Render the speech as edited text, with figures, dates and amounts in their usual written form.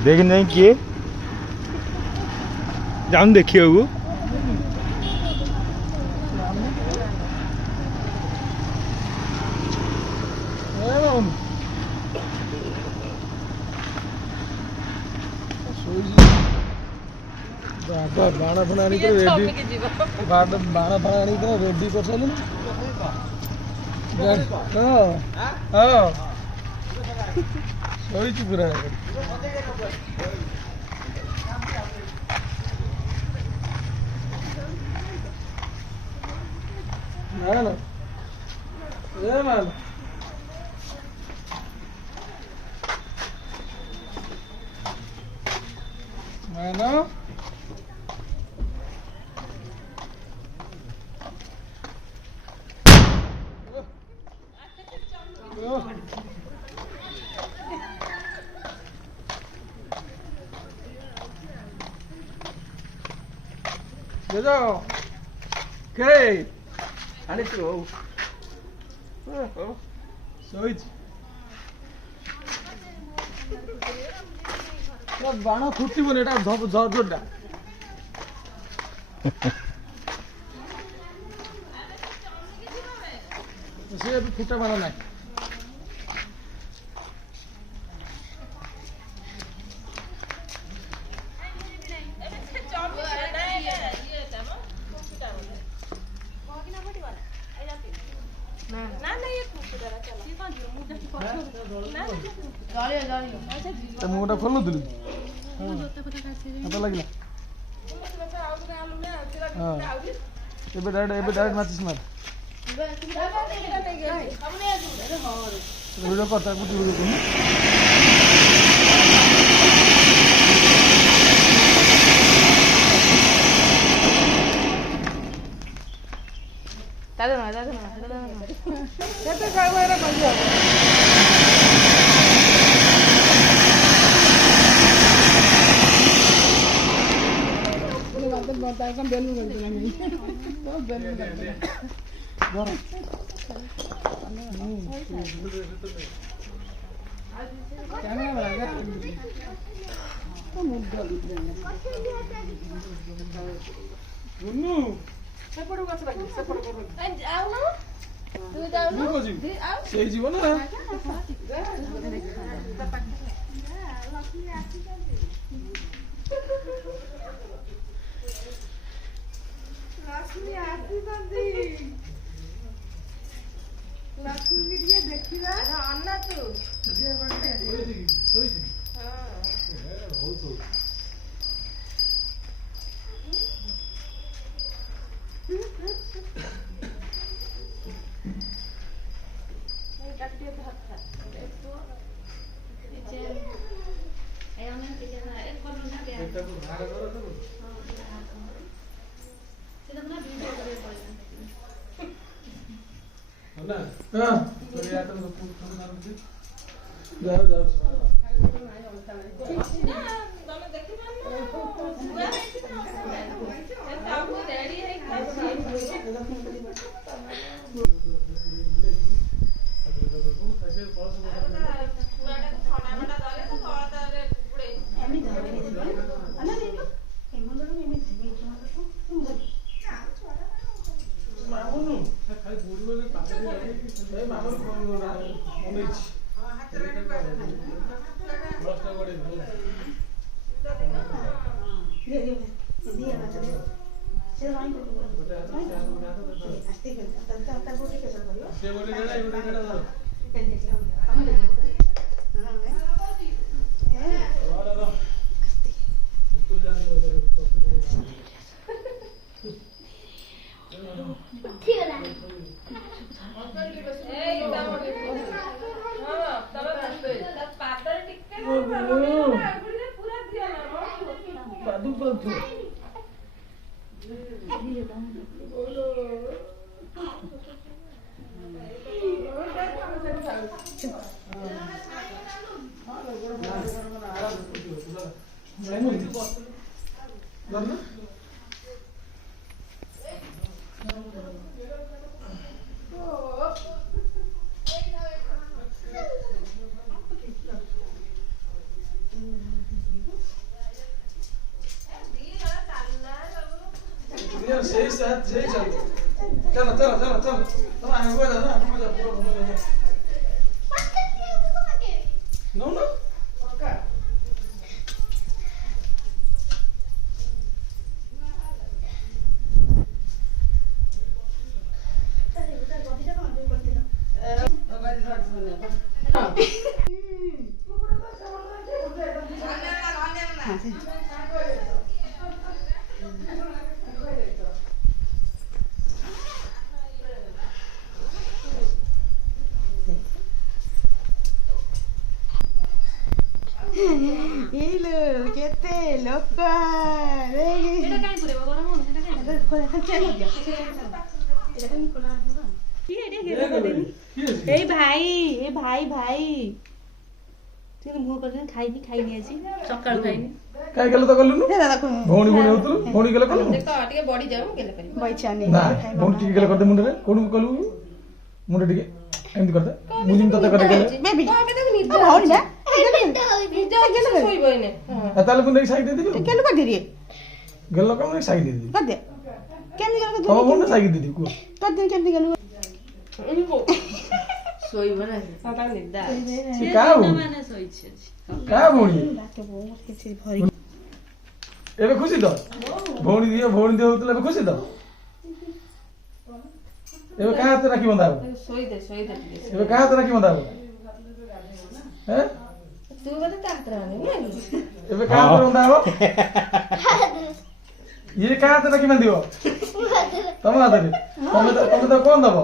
देखने नहीं किए जान देखिए वो बाण फणाणी रेडी बाण फणाणी रेडी कर सारे शोची पूरा ना ये माल मैनो जाओ के आने तो सोच ना बाणा फुटी बने এটা ঝড়টা সে ফুটা বাণা নাই मुटा खोल दिल लगे डायरेक्ट माचिस मार वीडियो करता जीवन लक्ष्मी देखा अन्ना तू सही साथ सही चल चलो चलो चलो चलो तुम आगे बढ़ो ना पूरा पूरा नो नो का କେତେ ଲୋକ ଏଇ ଭାଇ ଏ ଭାଇ ଭାଇ ତୁ ମୁହ କରି ଖାଇନି ଖାଇନି ଆଜି ସକାଳୁ ଖାଇନି କାଇ ଗଲ ତ ଗଲୁନୁ ଭଉଣୀ ଭଉଣୀ ହଉତୁ ଭଉଣୀ ଗଲେ କଲୁ ଦେଖ ଟିକେ ବଢି ଯାଉ ଗେଲେ କରି ବଇଛା ନେ ନା ଭଉଣୀ ଟିକେ ଗଲେ କରିଦେ ମୁଣ୍ଡରେ କୋଣ କଲୁ ମୁଣ୍ଡ ଟିକେ ଏମିତି କରିଦେ ମୁଜିମ ତତେ କରି ଗଲେ ବେବି ଭଉଣୀ ନା ଶୋଇବଇନେ ତାହେଲେ ମୁଁ ନେଇ ସାଇଡ ଦେଇ ଦେବି କେନ କରି ଦିଏ ଗେଲ କମ ନେଇ ସାଇଡ ଦେଇ ଦେବି कर दे केमनी कर ତମ ମୁଣ୍ଡ ସାଇଡ ଦେଇ ଦେବି କୁହ कर दे केमनी कर सोई बना सता निदा ସେ କାହା ଭଉଣୀ ମାନେ ଶୋଇଛି କାହା ଭଉଣୀ बात बहुत किछि भरी ଏବେ ଖୁସି ତ ଭଉଣୀ ଦିଅ ହଉଥିଲା ଏବେ ଖୁସି ତ ଏବେ କାହା ହାତରେ ରାକ୍ଷୀ ବନ୍ଧା ହବ सोई दे ଏବେ କାହା ହାତରେ ରାକ୍ଷୀ ବନ୍ଧା ହବ ହେ तू बता तात्र आने ना ଏବେ କାହା ହାତରେ ବନ୍ଧା ହବ ଇଏ କାହା ହାତରେ ରାକ୍ଷୀ ବାନ୍ଧିବ ତମ ହାତରେ ତମେ ତ କଣ ଦବ